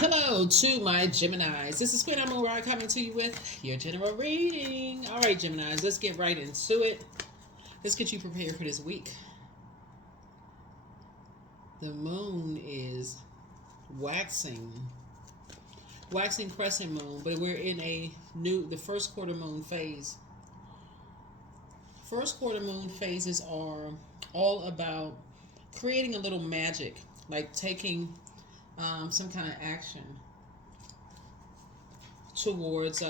Hello to my Geminis. This is Queen Amun Ra coming to you with your general reading. All right, Geminis, let's get right into it. Let's get you prepared for this week. The moon is waxing crescent moon, but we're in the first quarter moon phase. First quarter moon phases are all about creating a little magic, like taking some kind of action towards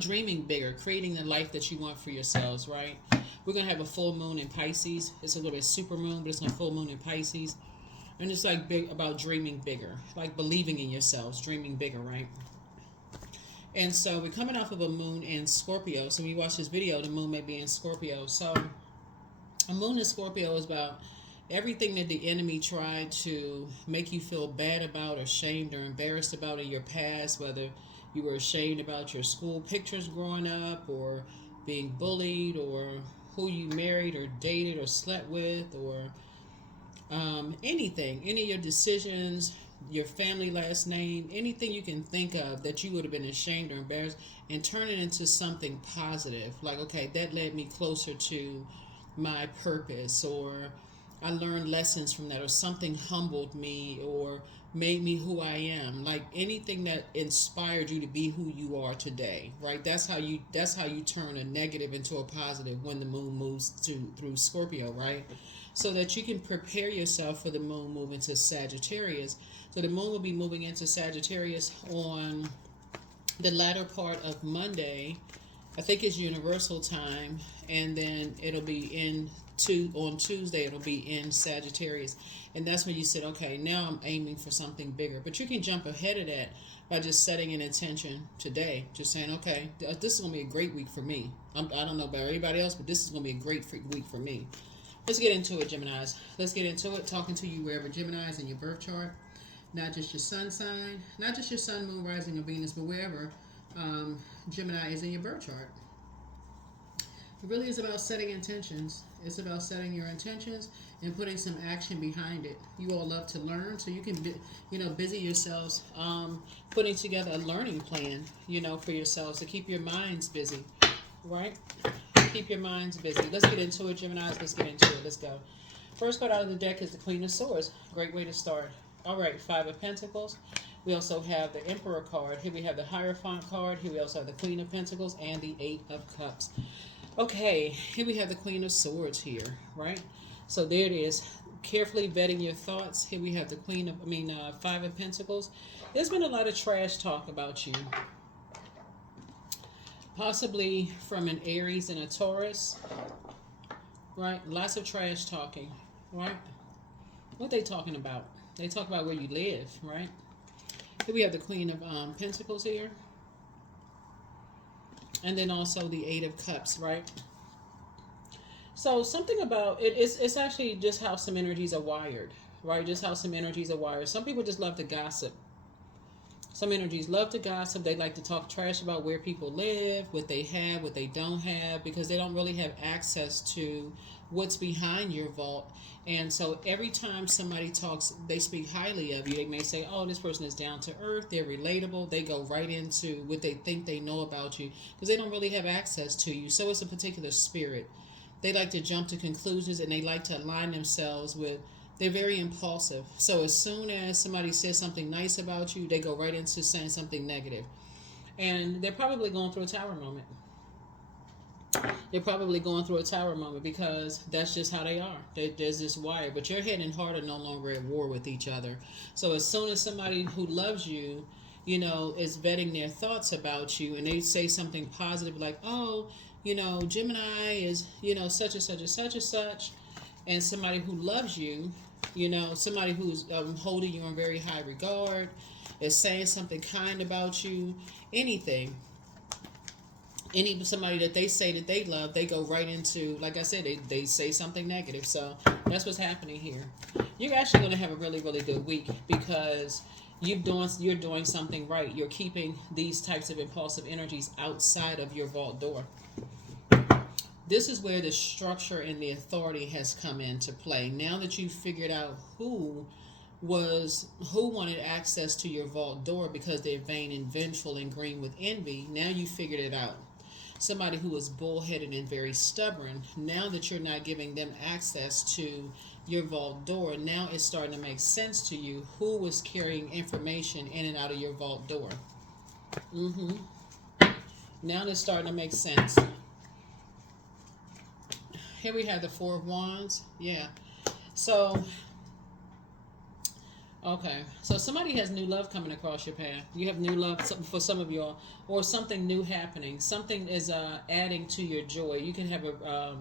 dreaming bigger, creating the life that you want for yourselves, right? We're gonna have a full moon in Pisces. It's a little bit super moon, but it's a full moon in Pisces, and it's like big about dreaming bigger, like believing in yourselves, dreaming bigger, right? And so we're coming off of a moon in Scorpio. So when you watch this video, the moon may be in Scorpio. So a moon in Scorpio is about everything that the enemy tried to make you feel bad about, or shamed or embarrassed about in your past, whether you were ashamed about your school pictures growing up, or being bullied, or who you married or dated or slept with, or anything, any of your decisions, your family last name, anything you can think of that you would have been ashamed or embarrassed, and turn it into something positive. Like, okay, that led me closer to my purpose, or I learned lessons from that, or something humbled me or made me who I am. Like anything that inspired you to be who you are today, right? That's how you turn a negative into a positive when the moon moves through Scorpio, right? So that you can prepare yourself for the moon moving to Sagittarius. So the moon will be moving into Sagittarius on the latter part of Monday. I think it's universal time, and then it'll be on Tuesday it'll be in Sagittarius, and that's when you said, okay, now I'm aiming for something bigger. But you can jump ahead of that by just setting an intention today, just saying, okay, this is gonna be a great week for me. I don't know about everybody else, but this is gonna be a great week for me. Let's get into it, Geminis. Let's get into it. Talking to you wherever Gemini is in your birth chart, not just your sun sign, not just your sun, moon, rising, or Venus, but wherever Gemini is in your birth chart. It really is about setting intentions. It's about setting your intentions and putting some action behind it. You all love to learn, so you can busy yourselves putting together a learning plan, for yourselves to keep your minds busy, right? Keep your minds busy. Let's get into it, Geminis. Let's get into it. Let's go. First card out of the deck is the Queen of Swords. Great way to start. All right, Five of Pentacles. We also have the Emperor card. Here we have the Hierophant card. Here we also have the Queen of Pentacles and the Eight of Cups. Okay, here we have the Queen of Swords here, right? So there it is. Carefully vetting your thoughts. Here we have the Five of Pentacles. There's been a lot of trash talk about you. Possibly from an Aries and a Taurus, right? Lots of trash talking, right? What they talking about? They talk about where you live, right? Here we have the Queen of Pentacles here. And then also the Eight of Cups, right? So something about it's actually just how some energies are wired, right? Just how some energies are wired. Some people just love to gossip. Some energies love to gossip. They like to talk trash about where people live, what they have, what they don't have, because they don't really have access to what's behind your vault. And so every time somebody talks, they speak highly of you. They may say, oh, this person is down to earth, they're relatable. They go right into what they think they know about you because they don't really have access to you. So it's a particular spirit. They like to jump to conclusions, and they like to align themselves with. They're very impulsive. So as soon as somebody says something nice about you, they go right into saying something negative. And they're probably going through a tower moment. They're probably going through a tower moment because that's just how they are. There's this wire. But your head and heart are no longer at war with each other. So as soon as somebody who loves you, is vetting their thoughts about you, and they say something positive like, oh, Gemini is, such and such and such and such, and somebody who loves you, somebody who's holding you in very high regard, is saying something kind about you, somebody that they say that they love, they go right into, like I said, they say something negative. So that's what's happening here. You're actually going to have a really, really good week because you're doing something right. You're keeping these types of impulsive energies outside of your vault door. This is where the structure and the authority has come into play. Now that you've figured out who was who wanted access to your vault door because they're vain and vengeful and green with envy. Now you figured it out. Somebody who was bullheaded and very stubborn. Now that you're not giving them access to your vault door, now it's starting to make sense to you who was carrying information in and out of your vault door. Now it's starting to make sense. Here we have the Four of Wands. Yeah. So, okay. So somebody has new love coming across your path. You have new love for some of y'all, or something new happening. Something is adding to your joy. You can have a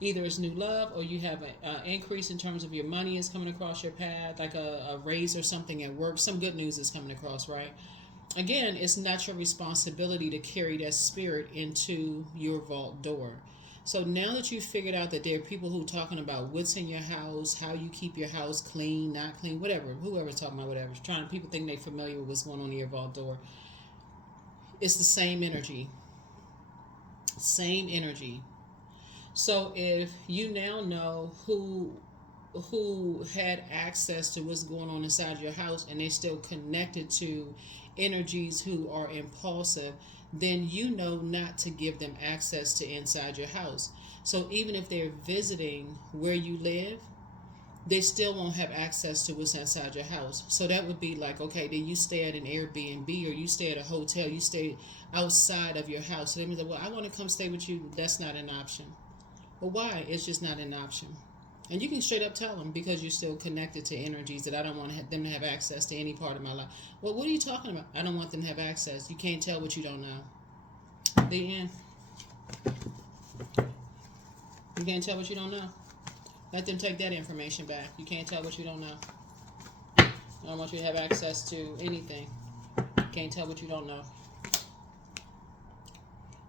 either it's new love, or you have an increase in terms of your money is coming across your path, like a raise or something at work. Some good news is coming across, right? Again, it's not your responsibility to carry that spirit into your vault door. So now that you've figured out that there are people who are talking about what's in your house, how you keep your house clean, not clean, whatever, whoever's talking about whatever, people think they're familiar with what's going on in your vault door. It's the same energy. Same energy. So if you now know who had access to what's going on inside your house and they're still connected to energies who are impulsive, then you know not to give them access to inside your house. So even if they're visiting where you live, they still won't have access to what's inside your house. So that would be like, okay, then you stay at an Airbnb or you stay at a hotel, you stay outside of your house. So they mean, well, I want to come stay with you. That's not an option. Well, why? It's just not an option. And you can straight up tell them, because you're still connected to energies, that I don't want them to have access to any part of my life. Well, what are you talking about? I don't want them to have access. You can't tell what you don't know. The end. You can't tell what you don't know. Let them take that information back. You can't tell what you don't know. I don't want you to have access to anything. You can't tell what you don't know.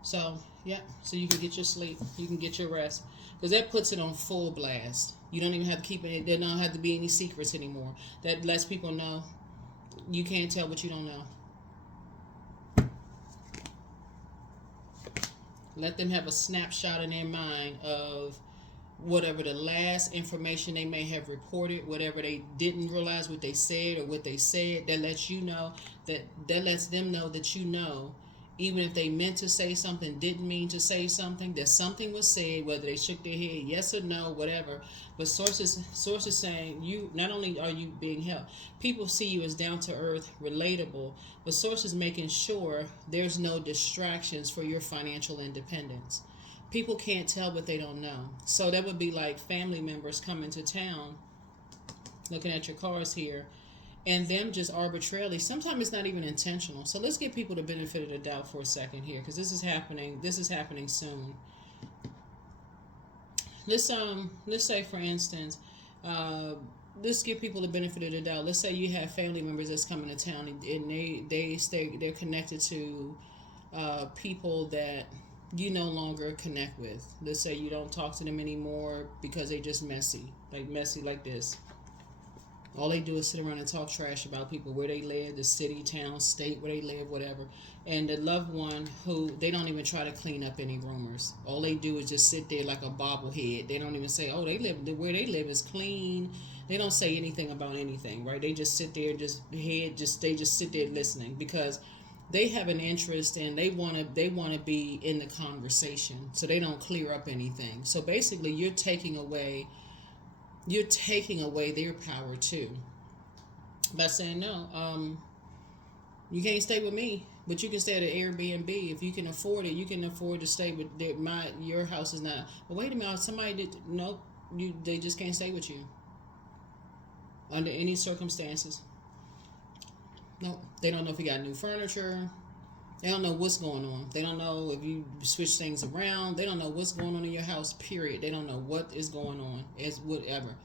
So, yeah. So you can get your sleep. You can get your rest. Because that puts it on full blast. You don't even have to keep it. There don't have to be any secrets anymore. That lets people know you can't tell what you don't know. Let them have a snapshot in their mind of whatever the last information they may have reported, whatever they didn't realize what they said or what they said. That lets you know that lets them know that you know. Even if they meant to say something, didn't mean to say something, that something was said, whether they shook their head, yes or no, whatever. But sources saying you, not only are you being held, people see you as down to earth, relatable, but sources making sure there's no distractions for your financial independence. People can't tell what they don't know. So that would be like family members coming to town, looking at your cards here, and them just arbitrarily, sometimes it's not even intentional. So let's give people the benefit of the doubt for a second here, because this is happening soon. Let's say, for instance, let's give people the benefit of the doubt. Let's say you have family members that's coming to town, and they're connected to people that you no longer connect with. Let's say you don't talk to them anymore because they're just messy like this. All they do is sit around and talk trash about people, where they live, the city, town, state, where they live, whatever. And the loved one who, they don't even try to clean up any rumors. All they do is just sit there like a bobblehead. They don't even say, oh, where they live is clean. They don't say anything about anything, right? They just sit there, they just sit there listening, because they have an interest and they want to be in the conversation, so they don't clear up anything. So basically, you're taking away their power too, by saying no. You can't stay with me, but you can stay at an Airbnb if you can afford it. You can afford to stay with your house is not. Well, wait a minute, somebody did no. They just can't stay with you under any circumstances. No, they don't know if you got new furniture. They don't know what's going on. They don't know if you switch things around. They don't know what's going on in your house, period. They don't know what is going on. It's whatever.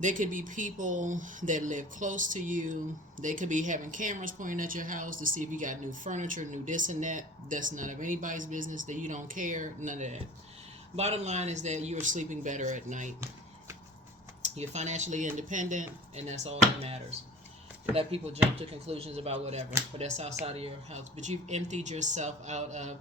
There could be people that live close to you. They could be having cameras pointing at your house to see if you got new furniture, new this and that. That's none of anybody's business. That you don't care. None of that. Bottom line is that you are sleeping better at night. You're financially independent, and that's all that matters. Let people jump to conclusions about whatever, but that's outside of your house. But you've emptied yourself out of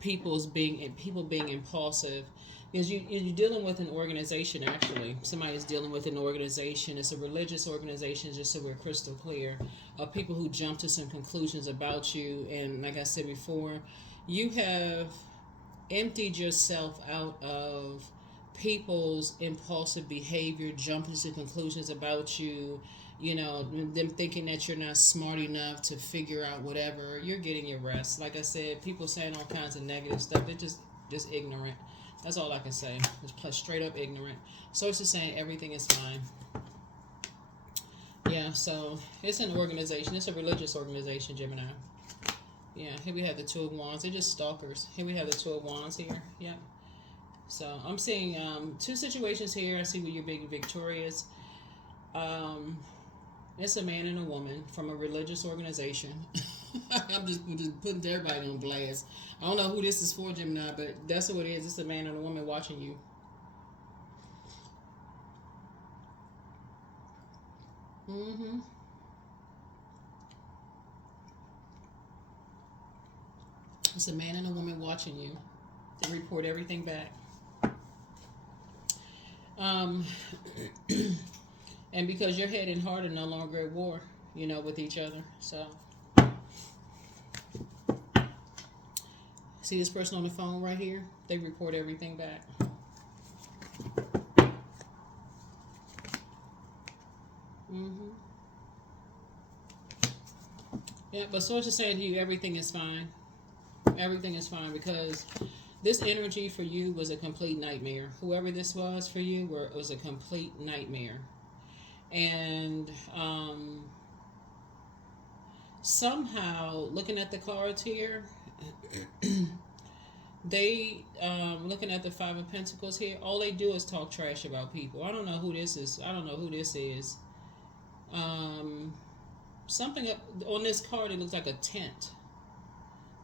People being impulsive, because you're dealing with an organization. Actually, somebody is dealing with an organization. It's a religious organization, just so we're crystal clear, of people who jump to some conclusions about you. And like I said before, you have emptied yourself out of people's impulsive behavior, jumping to conclusions about you, them thinking that you're not smart enough to figure out whatever. You're getting your rest. Like I said, people saying all kinds of negative stuff. They're just ignorant. That's all I can say. It's straight up ignorant. So it's just saying everything is fine. Yeah, so it's an organization. It's a religious organization, Gemini. Yeah, here we have the Two of Wands. They're just stalkers. Here we have the Two of Wands here. Yeah. So I'm seeing two situations here. I see where you're being victorious. It's a man and a woman from a religious organization. I'm just putting everybody on blast. I don't know who this is for, Gemini, but that's what it is. It's a man and a woman watching you. Mm-hmm. It's a man and a woman watching you. They report everything back. And because your head and heart are no longer at war, with each other. So, see this person on the phone right here? They report everything back. Mm-hmm. Yeah, but source is saying to you, everything is fine. Everything is fine, because this energy for you was a complete nightmare. Whoever this was for you was a complete nightmare. And somehow, looking at the cards here, they, looking at the Five of Pentacles here, all they do is talk trash about people. I don't know who this is. Something up on this card, it looks like a tent.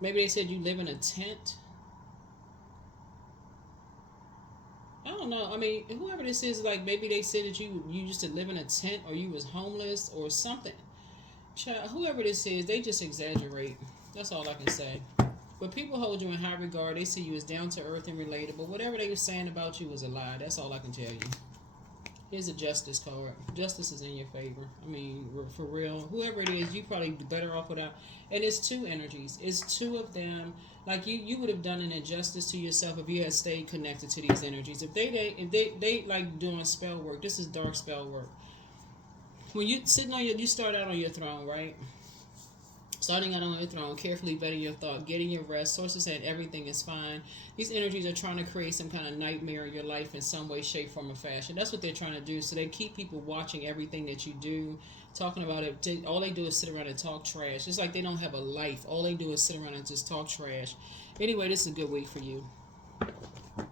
Maybe they said you live in a tent. I don't know. I mean, whoever this is, like maybe they said that you used to live in a tent, or you was homeless or something. Child, whoever this is, they just exaggerate. That's all I can say. But people hold you in high regard. They see you as down to earth and relatable. Whatever they were saying about you was a lie. That's all I can tell you. Here's a justice card. Justice is in your favor. I mean, for real. Whoever it is, you probably better off without. And it's two energies. It's two of them. Like you would have done an injustice to yourself if you had stayed connected to these energies. If they like doing spell work. This is dark spell work. When you sitting on you start out on your throne, right? Starting out on your throne, carefully vetting your thought, getting your rest. Sources saying everything is fine. These energies are trying to create some kind of nightmare in your life in some way, shape, form, or fashion. That's what they're trying to do. So they keep people watching everything that you do, talking about it. All they do is sit around and talk trash. It's like they don't have a life. All they do is sit around and just talk trash. Anyway, this is a good week for you.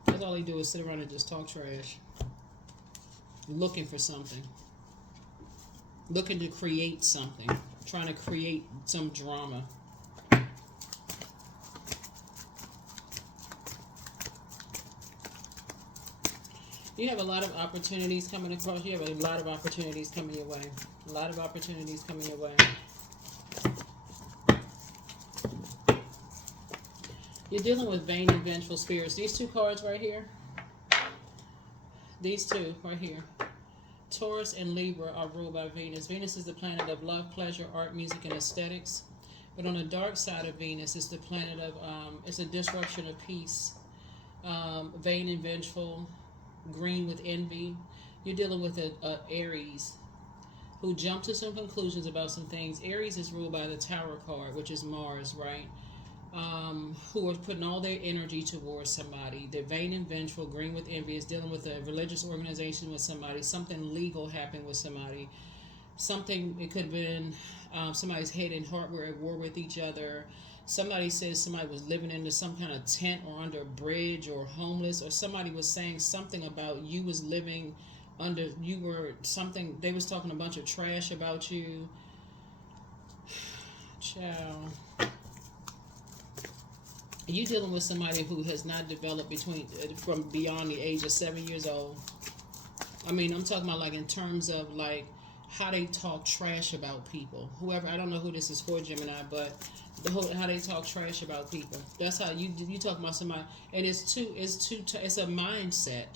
That's all they do is sit around and just talk trash. Looking for something. Looking to create something. Trying to create some drama. You have a lot of opportunities coming across. You have a lot of opportunities coming your way. A lot of opportunities coming your way. You're dealing with vain and vengeful spirits. These two cards right here. These two right here. Taurus and Libra are ruled by Venus. Venus is the planet of love, pleasure, art, music, and aesthetics. But on the dark side of Venus, it's the planet of, it's a disruption of peace. Vain and vengeful, green with envy. You're dealing with a Aries who jumped to some conclusions about some things. Aries is ruled by the Tower card, which is Mars, right? Who are putting all their energy towards somebody. They're vain and vengeful, green with envy, is dealing with a religious organization with somebody. Something legal happened with somebody. Something, it could have been somebody's head and heart were at war with each other. Somebody says somebody was living into some kind of tent or under a bridge or homeless, or somebody was saying something about you was living under, you were something, they was talking a bunch of trash about you. Ciao. You dealing with somebody who has not developed from beyond the age of 7 years old. I mean, I'm talking about like in terms of like how they talk trash about people. Whoever, I don't know who this is for, Gemini, but how they talk trash about people. That's how you talk about somebody, and it's a mindset.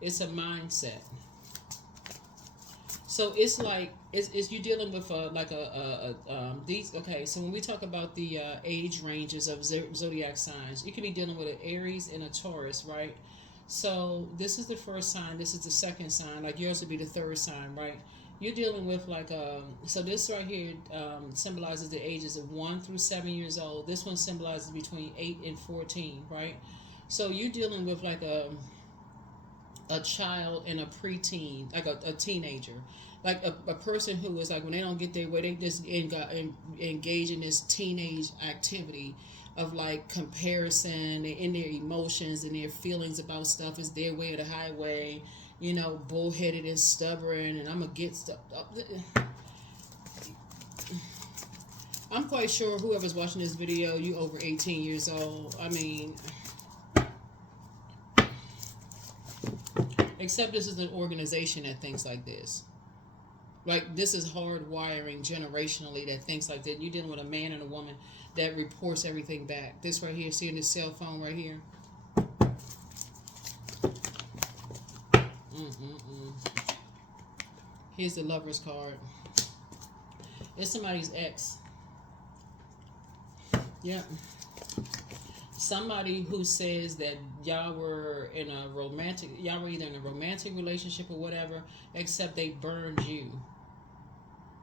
It's a mindset. So it's like it's you dealing with these. Okay, so when we talk about the age ranges of zodiac signs, you could be dealing with an Aries and a Taurus, right? So this is the first sign. This is the second sign. Like yours would be the third sign, right? You're dealing with so this right here symbolizes the ages of 1 through 7 years old. This one symbolizes between 8 and 14, right? So you're dealing with like a child and a preteen, like a teenager, like a person who is like when they don't get their way, they just engage in this teenage activity of like comparison in their emotions and their feelings about stuff. Is their way or the highway, bullheaded and stubborn, and I'm gonna get stuff. I'm quite sure whoever's watching this video, you over 18 years old. I mean, except this is an organization that thinks like this. Like, this is hardwiring generationally that thinks like that. You're dealing with a man and a woman that reports everything back. This right here, seeing this cell phone right here. Here's the Lover's card. It's somebody's ex. Yeah. Somebody who says that y'all were either in a romantic relationship or whatever, except they burned you.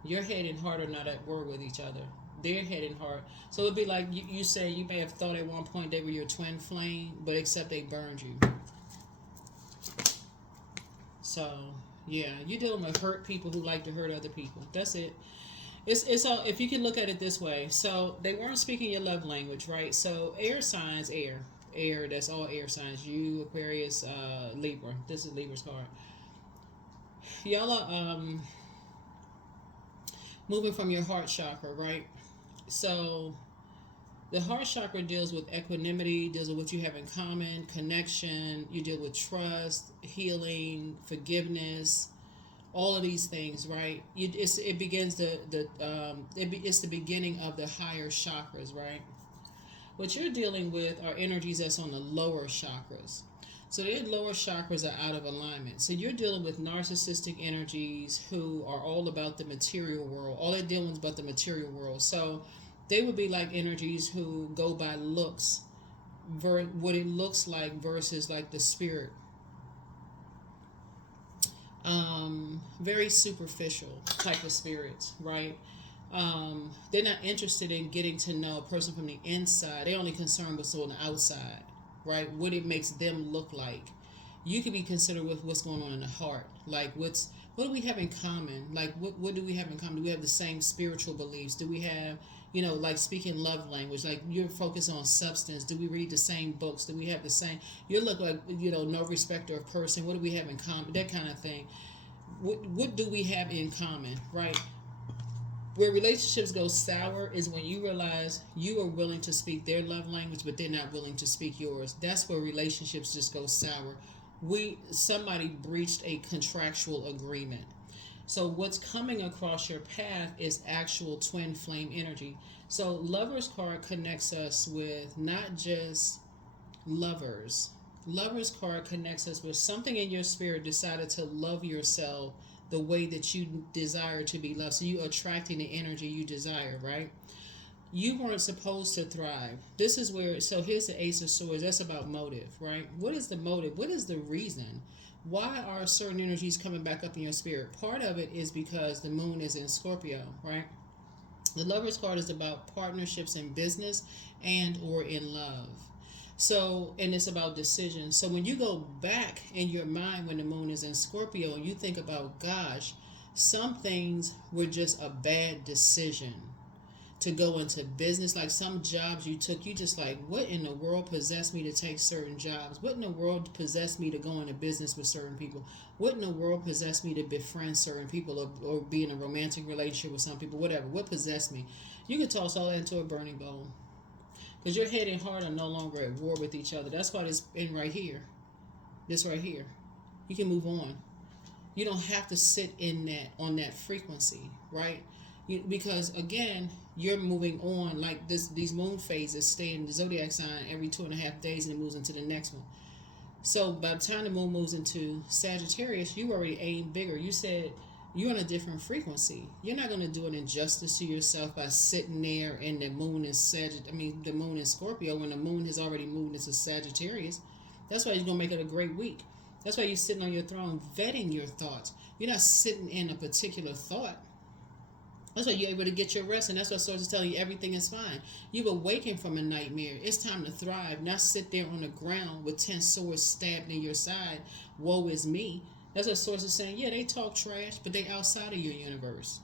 Your head and heart are not at war with each other. Their head and heart. So it'd be like you say you may have thought at one point they were your twin flame, but except they burned you. So yeah, you're dealing with hurt people who like to hurt other people. That's it. It's all, if you can look at it this way. So they weren't speaking your love language, right? So air signs, air. That's all air signs. You, Aquarius, Libra. This is Libra's card. Y'all are moving from your heart chakra, right? So the heart chakra deals with equanimity, deals with what you have in common, connection. You deal with trust, healing, forgiveness, all of these things, right? It's the beginning of the higher chakras, right? What you're dealing with are energies that's on the lower chakras. So their lower chakras are out of alignment. So you're dealing with narcissistic energies who are all about the material world. All they're dealing with is about the material world. So they would be like energies who go by looks, what it looks like versus like the spirit. Very superficial type of spirits, right? They're not interested in getting to know a person from the inside. They're only concerned with what's on the outside, right? What it makes them look like. You could be considered with what's going on in the heart. Like what do we have in common? Like what do we have in common? Do we have the same spiritual beliefs? Do we have, like speaking love language? Like you're focused on substance. Do we read the same books? Do we have the same? You look like, no respecter of person. What do we have in common? That kind of thing. What do we have in common, right? Where relationships go sour is when you realize you are willing to speak their love language, but they're not willing to speak yours. That's where relationships just go sour. Somebody breached a contractual agreement. So what's coming across your path is actual twin flame energy. So Lover's card connects us with not just lovers. Lover's card connects us with something in your spirit decided to love yourself the way that you desire to be loved. So you attracting the energy you desire, right? You weren't supposed to thrive. This is where, so here's the Ace of Swords. That's about motive, right? What is the motive? What is the reason? Why are certain energies coming back up in your spirit? Part of it is because the moon is in Scorpio, right? The Lover's card is about partnerships in business and or in love. So, and it's about decisions. So when you go back in your mind when the moon is in Scorpio and you think about, gosh, some things were just a bad decision to go into business. Like some jobs you took, you just like, what in the world possessed me to take certain jobs? What in the world possessed me to go into business with certain people? What in the world possessed me to befriend certain people or be in a romantic relationship with some people? Whatever. What possessed me? You could toss all that into a burning bowl. Because your head and heart are no longer at war with each other. That's why this in right here. This right here. You can move on. You don't have to sit in that on that frequency, right? Because again, you're moving on like this. These moon phases stay in the zodiac sign every 2.5 days, and it moves into the next one. So by the time the moon moves into Sagittarius, you already aim bigger. You said you're on a different frequency. You're not going to do an injustice to yourself by sitting there and the moon is the moon is Scorpio when the moon has already moved into Sagittarius. That's why you're going to make it a great week. That's why you're sitting on your throne vetting your thoughts. You're not sitting in a particular thought. That's why you're able to get your rest, and that's why Source is telling you everything is fine. You've awakened from a nightmare. It's time to thrive, not sit there on the ground with 10 swords stabbed in your side. Woe is me. That's what Source is saying. Yeah, they talk trash, but they outside of your universe.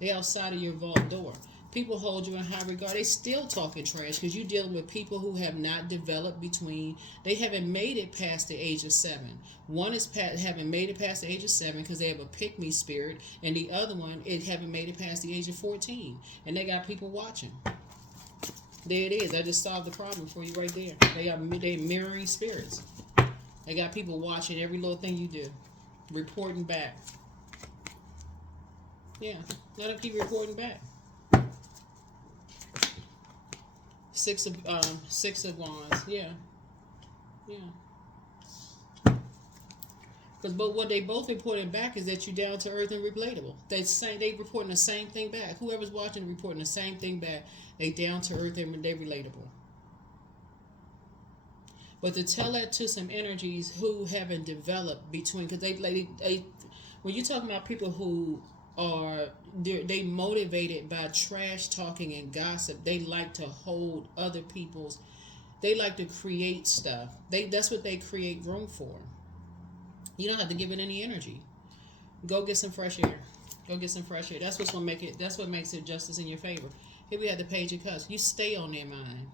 They outside of your vault door. People hold you in high regard. They still talking trash because you're dealing with people who have not developed they haven't made it past the age of 7. One is haven't made it past the age of 7 because they have a pick-me spirit, and the other one haven't made it past the age of 14, and they got people watching. There it is. I just solved the problem for you right there. They mirroring spirits. They got people watching every little thing you do, reporting back. Yeah, let them keep reporting back. Six of Wands, yeah. But what they both reporting back is that you're down to earth and relatable. They reporting the same thing back. Whoever's watching reporting the same thing back. They down to earth and they relatable. But to tell that to some energies who haven't developed between, because they when you talking about people who they motivated by trash talking and gossip. They like to hold other people's. They like to create stuff. That's what they create room for. You don't have to give it any energy. Go get some fresh air. Go get some fresh air. That's what's gonna make it. That's what makes it justice in your favor. Here we have the Page of Cups. You stay on their mind.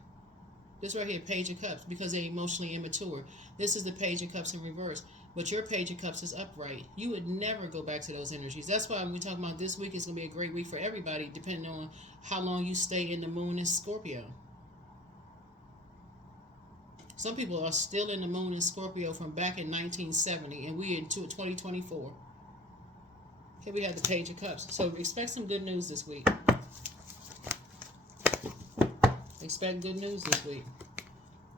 This right here, Page of Cups, because they're emotionally immature. This is the Page of Cups in reverse. But your Page of Cups is upright. You would never go back to those energies. That's why we're talking about this week is going to be a great week for everybody, depending on how long you stay in the moon in Scorpio. Some people are still in the moon in Scorpio from back in 1970, and we're into 2024. Here we have the Page of Cups. So expect some good news this week. Expect good news this week.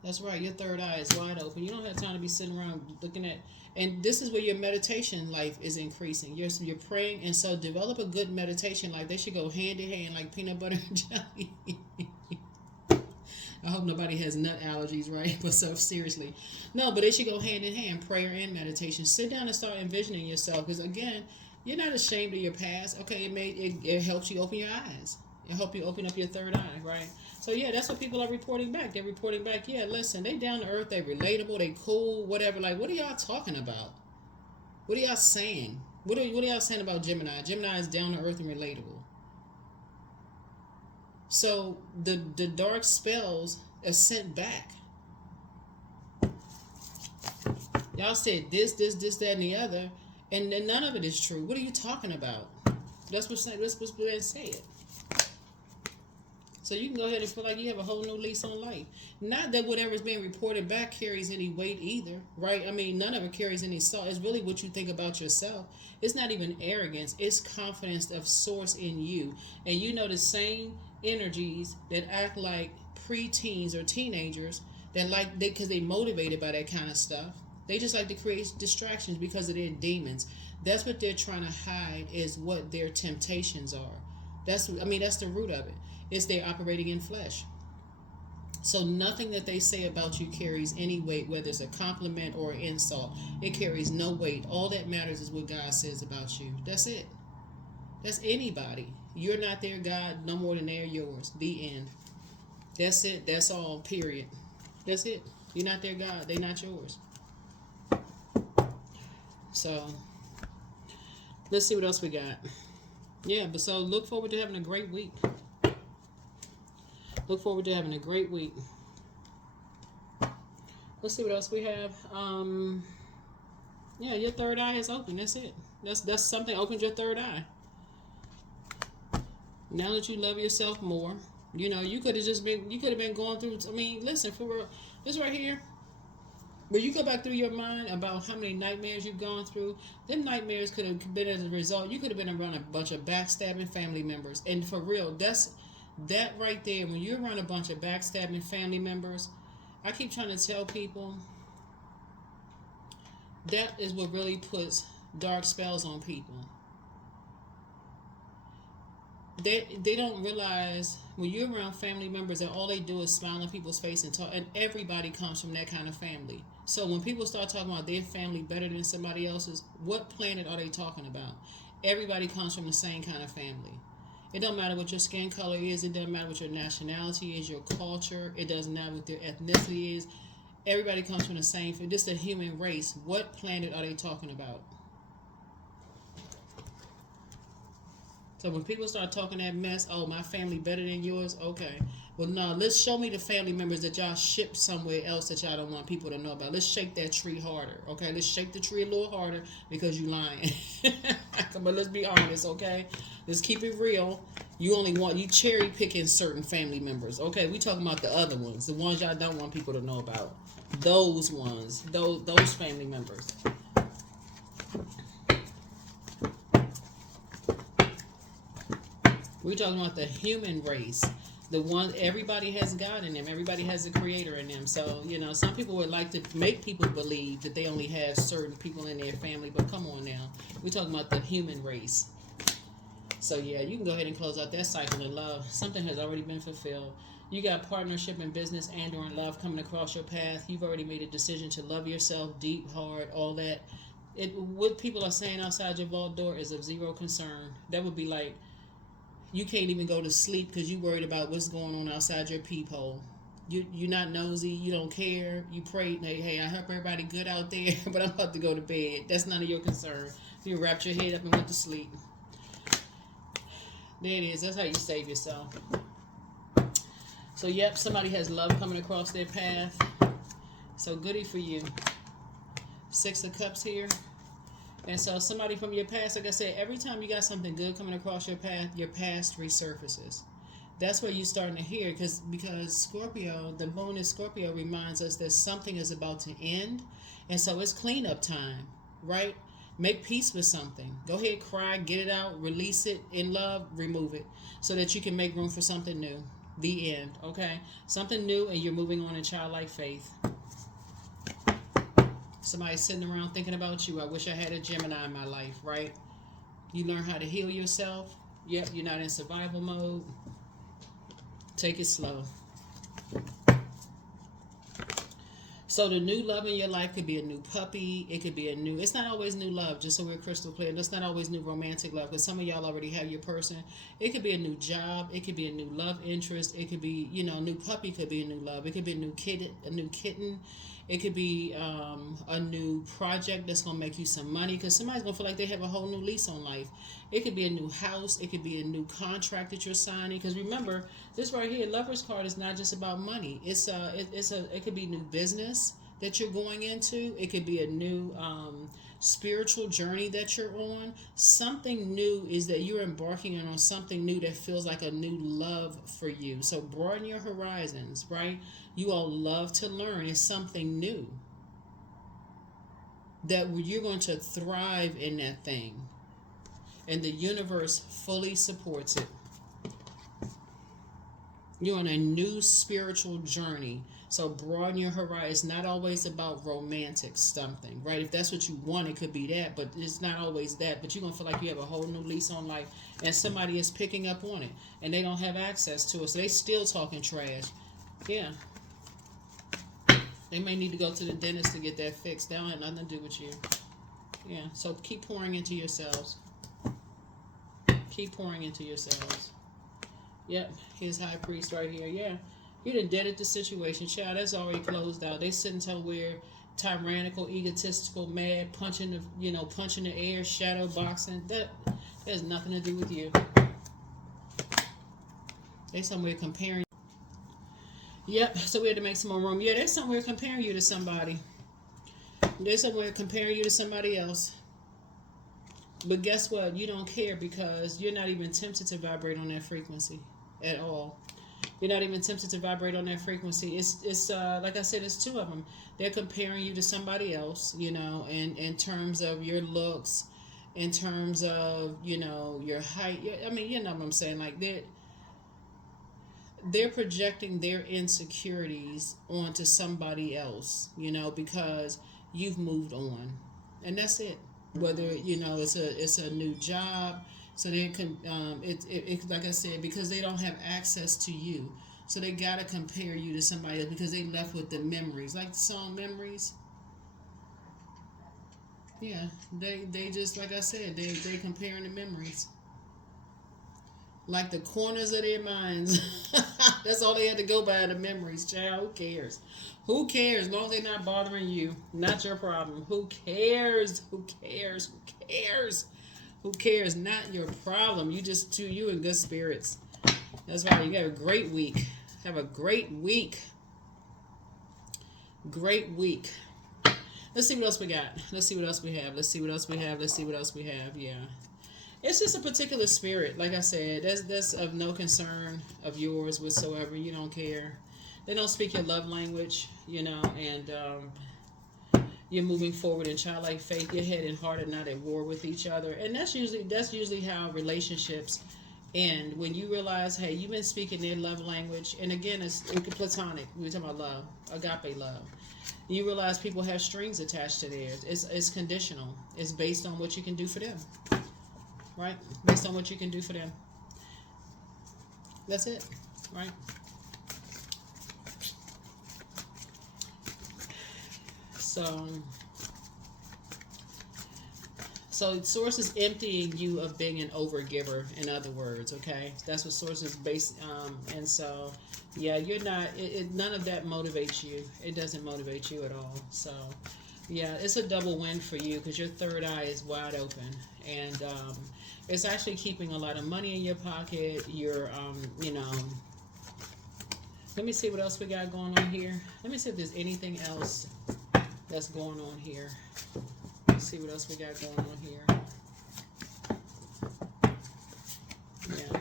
That's right. Your third eye is wide open. You don't have time to be sitting around looking at. And this is where your meditation life is increasing. You're praying, and so develop a good meditation life. They should go hand in hand like peanut butter and jelly. I hope nobody has nut allergies, right? But so seriously. No, but they should go hand in hand, prayer and meditation. Sit down and start envisioning yourself. Because again, you're not ashamed of your past. Okay, it helps you open your eyes. It helps you open up your third eye, right? So yeah, that's what people are reporting back. They're reporting back, yeah, listen, they down to earth, they relatable, they cool, whatever. Like, what are y'all talking about? What are y'all saying? What are y'all saying about Gemini? Gemini is down to earth and relatable. So the dark spells are sent back. Y'all said this, that, and the other, and none of it is true. What are you talking about? That's what's being said. So you can go ahead and feel like you have a whole new lease on life. Not that whatever's being reported back carries any weight either, right? I mean, none of it carries any salt. It's really what you think about yourself. It's not even arrogance. It's confidence of source in you. And you know the same energies that act like preteens or teenagers that because they motivated by that kind of stuff. They just like to create distractions because of their demons. That's what they're trying to hide, is what their temptations are. That's the root of it. It's they're operating in flesh. So nothing that they say about you carries any weight, whether it's a compliment or an insult. It carries no weight. All that matters is what God says about you. That's it. That's anybody. You're not their God no more than they're yours. The end. That's it. That's all. Period. That's it. You're not their God. They're not yours. So let's see what else we got. Yeah, but so look forward to having a great week. Look forward to having a great week. Let's see what else we have. Yeah, your third eye is open. That's it. That's something. Opens your third eye. Now that you love yourself more, you know, you could have been going through. I mean, listen, for real, this right here. When you go back through your mind about how many nightmares you've gone through, them nightmares could have been as a result. You could have been around a bunch of backstabbing family members. And for real, that right there, when you're around a bunch of backstabbing family members, I keep trying to tell people that is what really puts dark spells on people. They don't realize when you're around family members that all they do is smile in people's face and talk, and everybody comes from that kind of family. So when people start talking about their family better than somebody else's, what planet are they talking about? Everybody comes from the same kind of family. It don't matter what your skin color is. It doesn't matter what your nationality is, your culture. It doesn't matter what their ethnicity is. Everybody comes from the same. Just the human race. What planet are they talking about? So when people start talking that mess, oh, my family better than yours, okay. Well, no, let's show me the family members that y'all shipped somewhere else that y'all don't want people to know about. Let's shake that tree harder, okay? Let's shake the tree a little harder because you lying. But let's be honest, okay? Let's keep it real. You cherry picking certain family members, okay? We talking about the other ones, the ones y'all don't want people to know about. Those ones, those family members. We're talking about the human race. The one, everybody has God in them. Everybody has a creator in them. So, some people would like to make people believe that they only have certain people in their family. But come on now. We're talking about the human race. So, yeah, you can go ahead and close out that cycle of love. Something has already been fulfilled. You got partnership in business and or in love coming across your path. You've already made a decision to love yourself deep, hard, all that. What people are saying outside your vault door is of zero concern. That would be like, you can't even go to sleep because you're worried about what's going on outside your peephole. You're not nosy. You don't care. You pray, hey, I hope everybody good out there, but I'm about to go to bed. That's none of your concern. You wrapped your head up and went to sleep. There it is. That's how you save yourself. So, yep, somebody has love coming across their path. So, goody for you. 6 of Cups here. And so somebody from your past, like I said, every time you got something good coming across your path, your past resurfaces. That's where you're starting to hear, because Scorpio, the moon in Scorpio reminds us that something is about to end. And so it's cleanup time, right? Make peace with something. Go ahead, cry, get it out, release it in love, remove it, so that you can make room for something new. The end, okay? Something new, and you're moving on in childlike faith. Somebody sitting around thinking about you. I wish I had a Gemini in my life, right? You learn how to heal yourself. Yep, you're not in survival mode. Take it slow. So the new love in your life could be a new puppy. It could be it's not always new love, just so we're crystal clear. That's not always new romantic love, because some of y'all already have your person. It could be a new job. It could be a new love interest. It could be, a new puppy could be a new love. It could be a new kitten. It could be a new project that's going to make you some money, because somebody's going to feel like they have a whole new lease on life. It could be a new house. It could be a new contract that you're signing. Because remember, this right here, Lover's card, is not just about money. It could be new business that you're going into. It could be a new spiritual journey that you're on. Something new is that you're embarking on something new that feels like a new love for you. So broaden your horizons, right? You all love to learn. It's something new that you're going to thrive in that thing. And the universe fully supports it. You're on a new spiritual journey. So broaden your horizon. It's not always about romantic something, right? If that's what you want, it could be that, but it's not always that. But you're going to feel like you have a whole new lease on life, and somebody is picking up on it, and they don't have access to it, so they still talking trash. Yeah. They may need to go to the dentist to get that fixed. That don't have nothing to do with you. Yeah, so keep pouring into yourselves. Keep pouring into yourselves. Yep, here's High Priest right here. Yeah. You done dead at the situation, child. That's already closed out. They sitting somewhere tyrannical, egotistical, mad, punching the air, shadow boxing. That has nothing to do with you. They somewhere comparing. Yep, so we had to make some more room. Yeah, they're somewhere comparing you to somebody. They're somewhere comparing you to somebody else. But guess what? You don't care, because you're not even tempted to vibrate on that frequency at all. You're not even tempted to vibrate on that frequency. It's like I said, it's two of them. They're comparing you to somebody else, you know, in terms of your looks, in terms of, you know, your height. I mean, you know what I'm saying? Like they're projecting their insecurities onto somebody else, you know, because you've moved on, and that's it. Whether, you know, it's a new job, so they can like I said, because they don't have access to you, so they gotta compare you to somebody else because they left with the memories, like the song Memories. Yeah, they just, like I said, they comparing the memories, like the corners of their minds. That's all they had to go by, the memories. Child, who cares? Who cares? As long as they're not bothering you, not your problem. Who cares? Who cares? Who cares? Who cares? Not your problem. You in good spirits. That's why you have a great week. Have a great week. Great week. Let's see what else we got. Let's see what else we have. Let's see what else we have. Let's see what else we have. Yeah. It's just a particular spirit. Like I said, that's of no concern of yours whatsoever. You don't care. They don't speak your love language, you know, and you're moving forward in childlike faith. Your head and heart are not at war with each other, and that's usually how relationships end. When you realize, hey, you've been speaking their love language, and again, it's platonic. We're talking about love, agape love. You realize people have strings attached to theirs. It's conditional. It's based on what you can do for them, right? Based on what you can do for them. That's it, right? So source is emptying you of being an overgiver. In other words, okay, that's what source is based. And so, yeah, you're not. None of that motivates you. It doesn't motivate you at all. So, yeah, it's a double win for you because your third eye is wide open, and it's actually keeping a lot of money in your pocket. You're, you know. Let me see what else we got going on here. Let me see if there's anything else that's going on here. Let's see what else we got going on here. Yeah.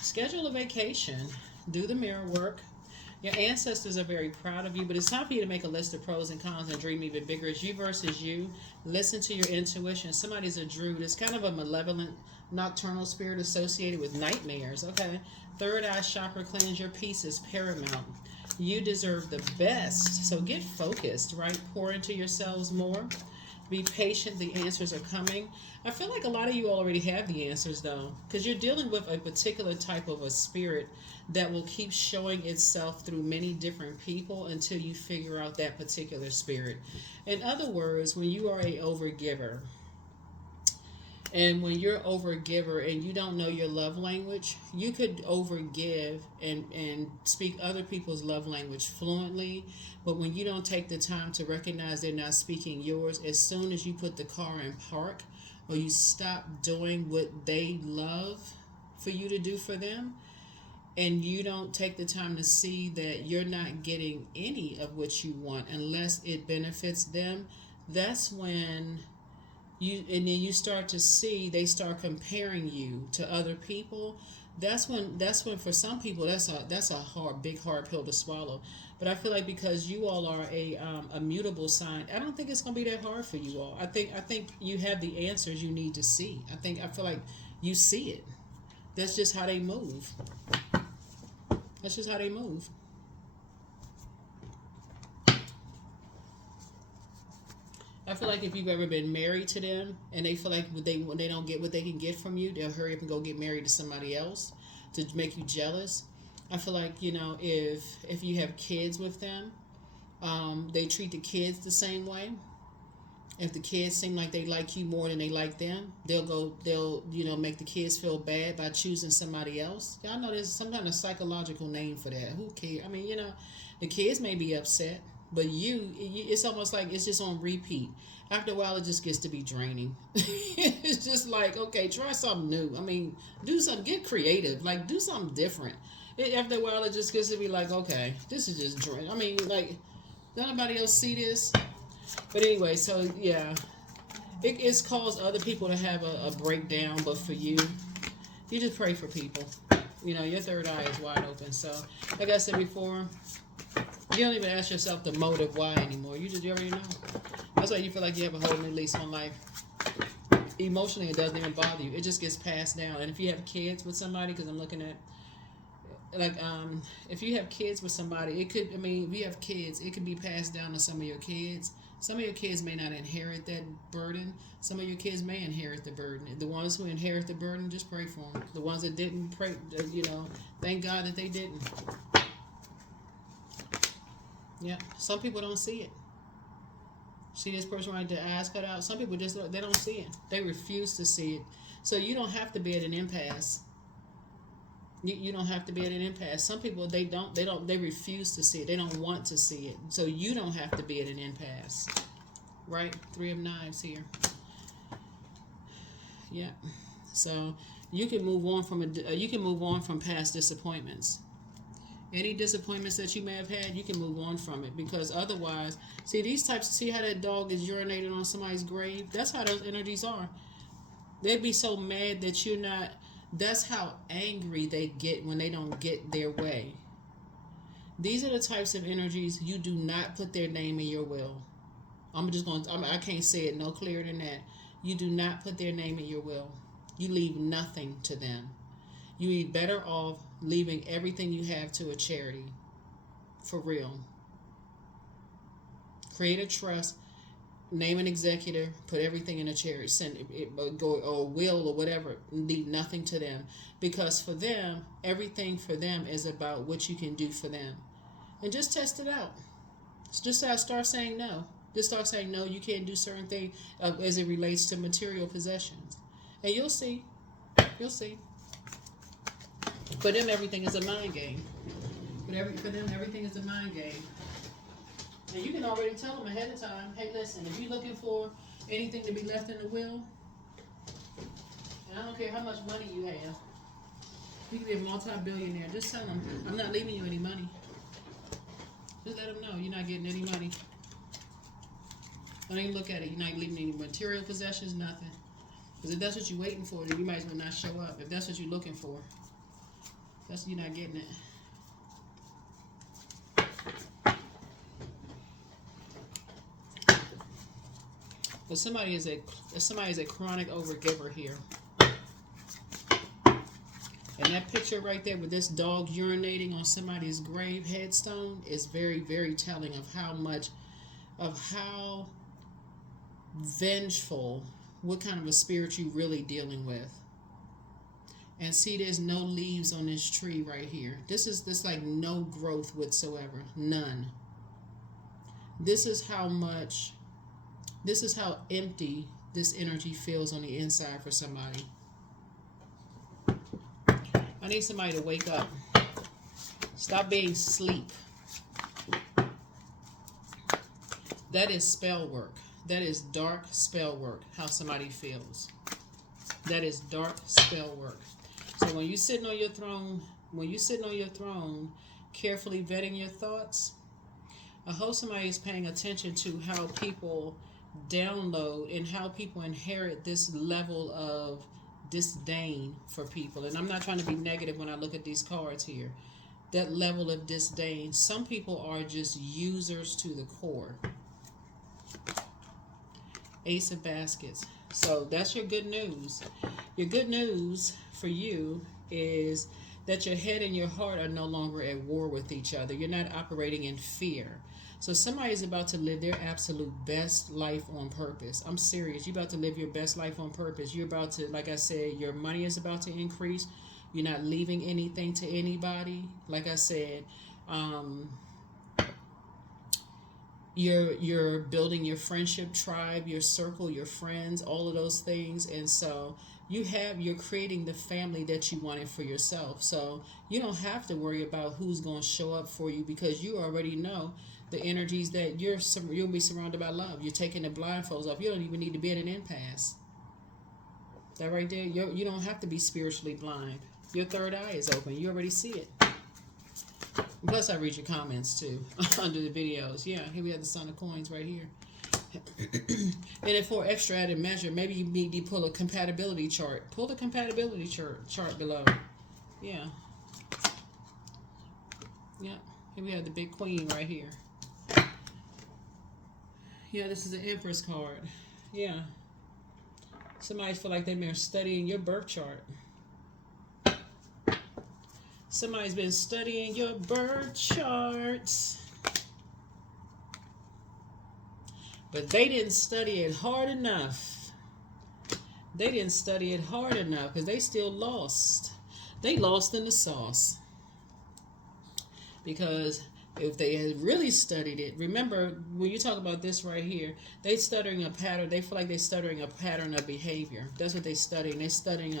Schedule a vacation. Do the mirror work. Your ancestors are very proud of you, but it's time for you to make a list of pros and cons and dream even bigger. It's you versus you. Listen to your intuition. Somebody's a druid. It's kind of a malevolent, nocturnal spirit associated with nightmares. Okay. Third eye chakra, cleanse your peace is paramount. You deserve the best. So get focused, right? Pour into yourselves more. Be patient. The answers are coming. I feel like a lot of you already have the answers, though, because you're dealing with a particular type of a spirit that will keep showing itself through many different people until you figure out that particular spirit. In other words, when you are a overgiver, and when you're overgiver and you don't know your love language, you could overgive and speak other people's love language fluently. But when you don't take the time to recognize they're not speaking yours, as soon as you put the car in park or you stop doing what they love for you to do for them, and you don't take the time to see that you're not getting any of what you want unless it benefits them, that's when and then you start to see they start comparing you to other people. That's when for some people that's a big hard pill to swallow. But I feel like because you all are a mutable sign, I don't think it's gonna be that hard for you all. I think you have the answers you need to see. I feel like you see it. That's just how they move. That's just how they move. I feel like if you've ever been married to them and they feel like when they don't get what they can get from you, they'll hurry up and go get married to somebody else to make you jealous. I feel like, you know, if you have kids with them, they treat the kids the same way. If the kids seem like they like you more than they like them, they'll make the kids feel bad by choosing somebody else. Y'all know there's some kind of psychological name for that. Who cares? I mean, the kids may be upset, but it's almost like it's just on repeat. After a while, it just gets to be draining. It's just like, okay, try something new. I mean, do something, get creative, like do something different. After a while, it just gets to be like, okay, this is just draining. I mean, like, does anybody else see this? But anyway, so yeah, it's caused other people to have a breakdown, but for you, You just pray for people. You know, your third eye is wide open. So, like I said before, you don't even ask yourself the motive why anymore. You already know. That's why you feel like you have a whole new lease on life. Emotionally, it doesn't even bother you. It just gets passed down. And if you have kids with somebody, because I'm looking at, like, if you have kids with somebody, it could, I mean, if you have kids, it could be passed down to some of your kids. Some of your kids may not inherit that burden. Some of your kids may inherit the burden. The ones who inherit the burden, just pray for them. The ones that didn't, pray, you know, thank God that they didn't. Yeah, some people don't see it. See this person right there, eyes cut out? Some people just, they don't see it. They refuse to see it. So you don't have to be at an impasse. You don't have to be at an impasse. Some people, they refuse to see it. They don't want to see it. So you don't have to be at an impasse. Right? 3 of Knives here. Yeah. So you can move on from past disappointments. Any disappointments that you may have had, you can move on from it, because otherwise, see how that dog is urinating on somebody's grave? That's how those energies are. They'd be so mad that you're not. That's how angry they get when they don't get their way. These are the types of energies you do not put their name in your will. I can't say it no clearer than that. You do not put their name in your will. You leave nothing to them. You be better off leaving everything you have to a charity. For real. Create a trust. Name an executor, put everything in a charity, send it, go or will or whatever. Leave nothing to them, because for them, everything for them is about what you can do for them, and just test it out. Just start saying no. Just start saying no. You can't do certain things as it relates to material possessions, and you'll see. You'll see. For them, everything is a mind game. For them, everything is a mind game. And you can already tell them ahead of time, hey, listen, if you're looking for anything to be left in the will, and I don't care how much money you have, you can be a multi-billionaire, just tell them, I'm not leaving you any money. Just let them know you're not getting any money. Don't even look at it. You're not leaving any material possessions, nothing. Because if that's what you're waiting for, then you might as well not show up. If that's what you're looking for, you're not getting it. But somebody is a chronic overgiver here. And that picture right there with this dog urinating on somebody's grave headstone is very, very telling of how vengeful, what kind of a spirit you really dealing with. And see, there's no leaves on this tree right here. This like no growth whatsoever. None. This is how empty this energy feels on the inside for somebody. I need somebody to wake up. Stop being asleep. That is spell work. That is dark spell work, how somebody feels. That is dark spell work. So when you're sitting on your throne, carefully vetting your thoughts, I hope somebody is paying attention to how people download and how people inherit this level of disdain for people. And I'm not trying to be negative when I look at these cards here. That level of disdain. Some people are just users to the core. Ace of Baskets. So that's your good news. Your good news for you is that your head and your heart are no longer at war with each other. You're not operating in fear. So somebody is about to live their absolute best life on purpose. I'm serious. You're about to live your best life on purpose. You're about to, like I said, your money is about to increase. You're not leaving anything to anybody. Like I said, you're building your friendship tribe, your circle, your friends, all of those things. And so you're creating the family that you wanted for yourself. So you don't have to worry about who's going to show up for you, because you already know the energies that you'll be surrounded by love. You're taking the blindfolds off. You don't even need to be at an impasse. That right there, you don't have to be spiritually blind. Your third eye is open. You already see it. And plus, I read your comments too under the videos. Yeah, here we have the Son of Coins right here. And if for extra added measure, maybe you need to pull a compatibility chart. Pull the compatibility chart below. Yeah. Yeah. Here we have the big queen right here. Yeah, this is the Empress card. Yeah. Somebody feel like they've been studying your birth chart. Somebody's been studying your birth charts. But they didn't study it hard enough. They didn't study it hard enough because they still lost. They lost in the sauce. Because if they had really studied it, remember when you talk about this right here, they studying a pattern. They feel like they're studying a pattern of behavior. That's what they're studying. They're studying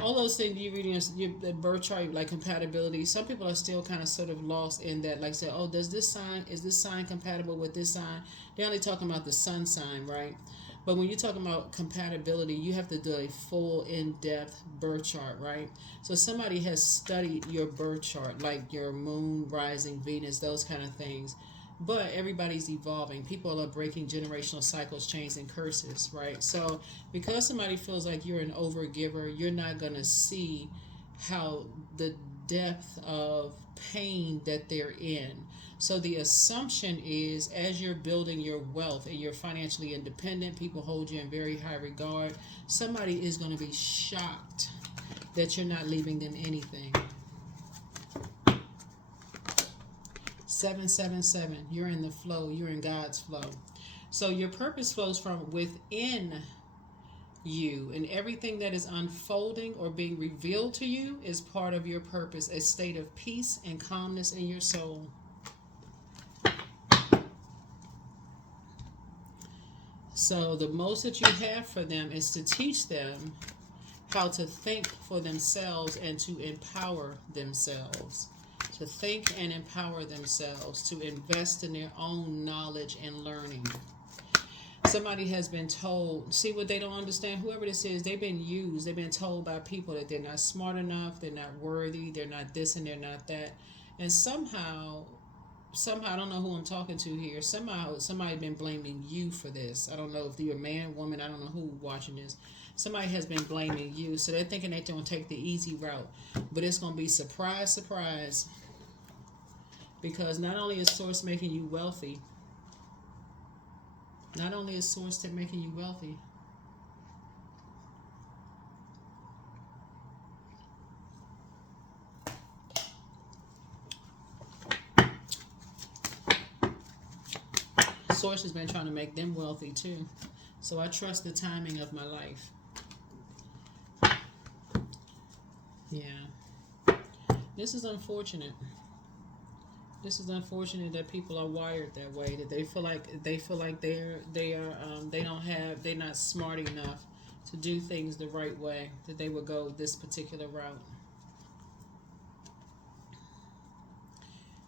all those things you reading your birth chart, like compatibility. Some people are still kind of sort of lost in that, like say, oh, is this sign compatible with this sign? They're only talking about the sun sign, right? But when you're talking about compatibility, you have to do a full in-depth birth chart, right? So somebody has studied your birth chart, like your moon, rising, Venus, those kind of things. But everybody's evolving. People are breaking generational cycles, chains, and curses, right? So because somebody feels like you're an overgiver, you're not going to see how the depth of pain that they're in. So the assumption is as you're building your wealth and you're financially independent, people hold you in very high regard. Somebody is going to be shocked that you're not leaving them anything. 777, you're in the flow, you're in God's flow. So your purpose flows from within you, and everything that is unfolding or being revealed to you is part of your purpose, a state of peace and calmness in your soul. So the most that you have for them is to teach them how to think for themselves and to empower themselves. To think and empower themselves, to invest in their own knowledge and learning. Somebody has been told, see what they don't understand, whoever this is, they've been used, they've been told by people that they're not smart enough, they're not worthy, they're not this and they're not that. And somehow, I don't know who I'm talking to here, somehow somebody been blaming you for this. I don't know if you're a man, woman, I don't know who watching this. Somebody has been blaming you, so they're thinking they're going to take the easy route. But it's going to be surprise, surprise. Because not only is Source making you wealthy, making you wealthy, Source has been trying to make them wealthy too. So I trust the timing of my life. Yeah. This is unfortunate. This is unfortunate that people are wired that way. That they feel like they're not smart enough to do things the right way. That they would go this particular route.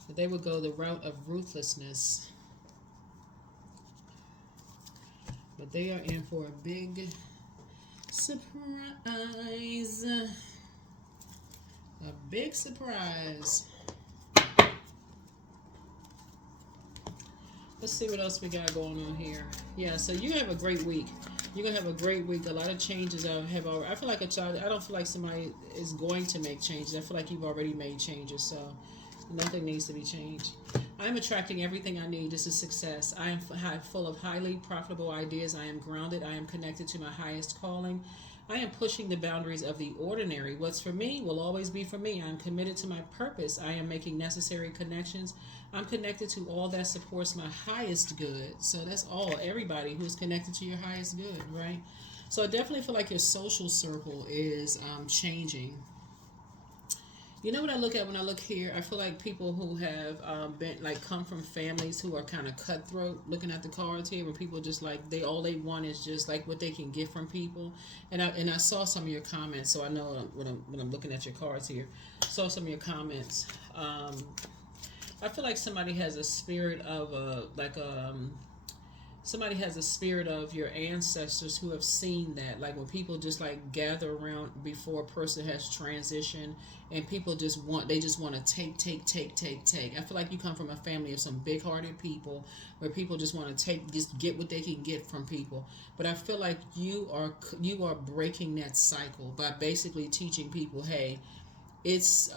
That they would go the route of ruthlessness. But they are in for a big surprise. A big surprise. Let's see what else we got going on here. Yeah, so you have a great week. You're going to have a great week. A lot of changes have already. I feel like a child. I don't feel like somebody is going to make changes. I feel like you've already made changes. So nothing needs to be changed. I'm attracting everything I need. This is success. I am full of highly profitable ideas. I am grounded. I am connected to my highest calling. I am pushing the boundaries of the ordinary. What's for me will always be for me. I am committed to my purpose. I am making necessary connections. I'm connected to all that supports my highest good. So that's all, everybody who's connected to your highest good, right? So I definitely feel like your social circle is changing. You know what I look at when I look here? I feel like people who have been come from families who are kind of cutthroat. Looking at the cards here, when people just all they want is just like what they can get from people. And I saw some of your comments, so I know when I'm looking at your cards here. Saw some of your comments. I feel like somebody has a spirit of somebody has a spirit of your ancestors who have seen that, like when people just like gather around before a person has transitioned, and people just want to take. I feel like you come from a family of some big hearted people where people just want to take, just get what they can get from people. But I feel like you are breaking that cycle by basically teaching people, hey, it's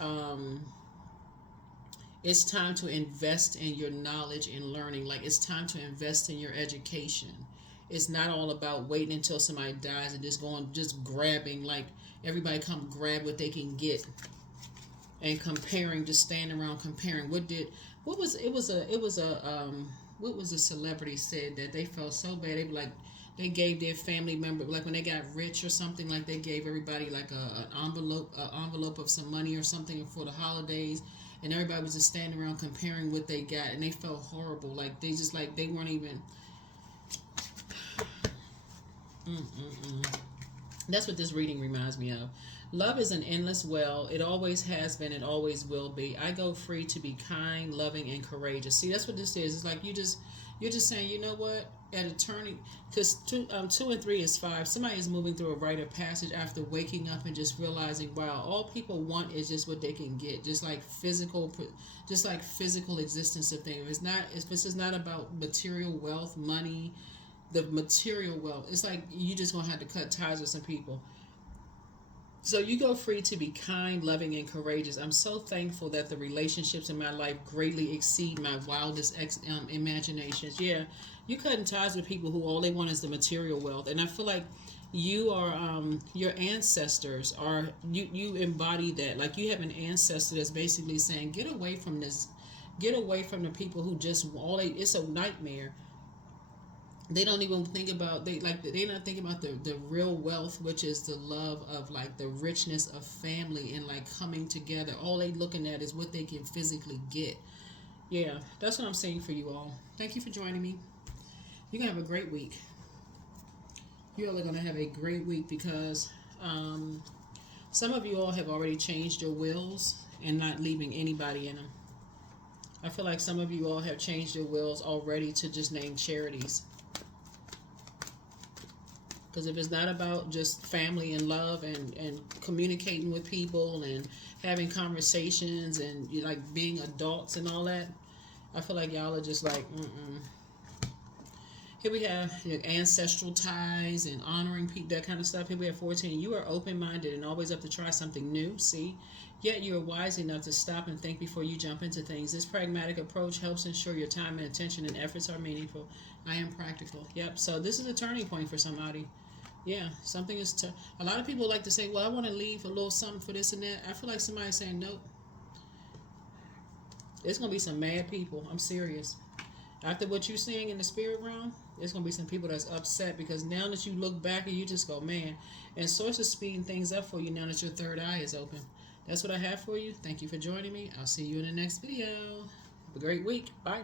it's time to invest in your knowledge and learning. Like, it's time to invest in your education. It's not all about waiting until somebody dies and just grabbing, like everybody come grab what they can get, and comparing, just standing around comparing. What was what was a celebrity said that they felt so bad, they were like, they gave their family member, like when they got rich or something, like they gave everybody like an envelope of some money or something for the holidays, and everybody was just standing around comparing what they got, and they felt horrible, like they just, like they weren't even. That's what this reading reminds me of. Love is an endless well. It always has been. It always will be. I go free to be kind, loving, and courageous. See, that's what this is. It's like you're just saying, you know what? At a turning, because 2 and 3 is 5. Somebody is moving through a rite of passage after waking up and just realizing, wow, all people want is just what they can get, just like physical existence of things. This is not about material wealth, money, the material wealth. It's like you just gonna have to cut ties with some people. So you go free to be kind, loving, and courageous. I'm so thankful that the relationships in my life greatly exceed my wildest imaginations. Yeah, you cutting ties with people who all they want is the material wealth, and I feel like you are your ancestors are you embody that. Like, you have an ancestor that's basically saying, get away from this, get away from the people who just it's a nightmare. They don't even think about, they not thinking about the real wealth, which is the love of, like, the richness of family and like coming together. All they looking at is what they can physically get. Yeah, that's what I'm saying for you all. Thank you for joining me. You're gonna have a great week. You all are gonna have a great week because some of you all have already changed your wills and not leaving anybody in them. I feel like some of you all have changed your wills already to just name charities. Because if it's not about just family and love and communicating with people and having conversations and like being adults and all that, I feel like y'all are just like, Here we have ancestral ties and honoring people, that kind of stuff. Here we have 14. You are open-minded and always up to try something new. See? Yet you are wise enough to stop and think before you jump into things. This pragmatic approach helps ensure your time and attention and efforts are meaningful. I am practical. Yep. So this is a turning point for somebody. Yeah, something is. A lot of people like to say, well, I want to leave a little something for this and that. I feel like somebody's saying, nope. There's going to be some mad people. I'm serious. After what you're seeing in the spirit realm, there's going to be some people that's upset because now that you look back and you just go, man. And Source is speeding things up for you now that your third eye is open. That's what I have for you. Thank you for joining me. I'll see you in the next video. Have a great week. Bye.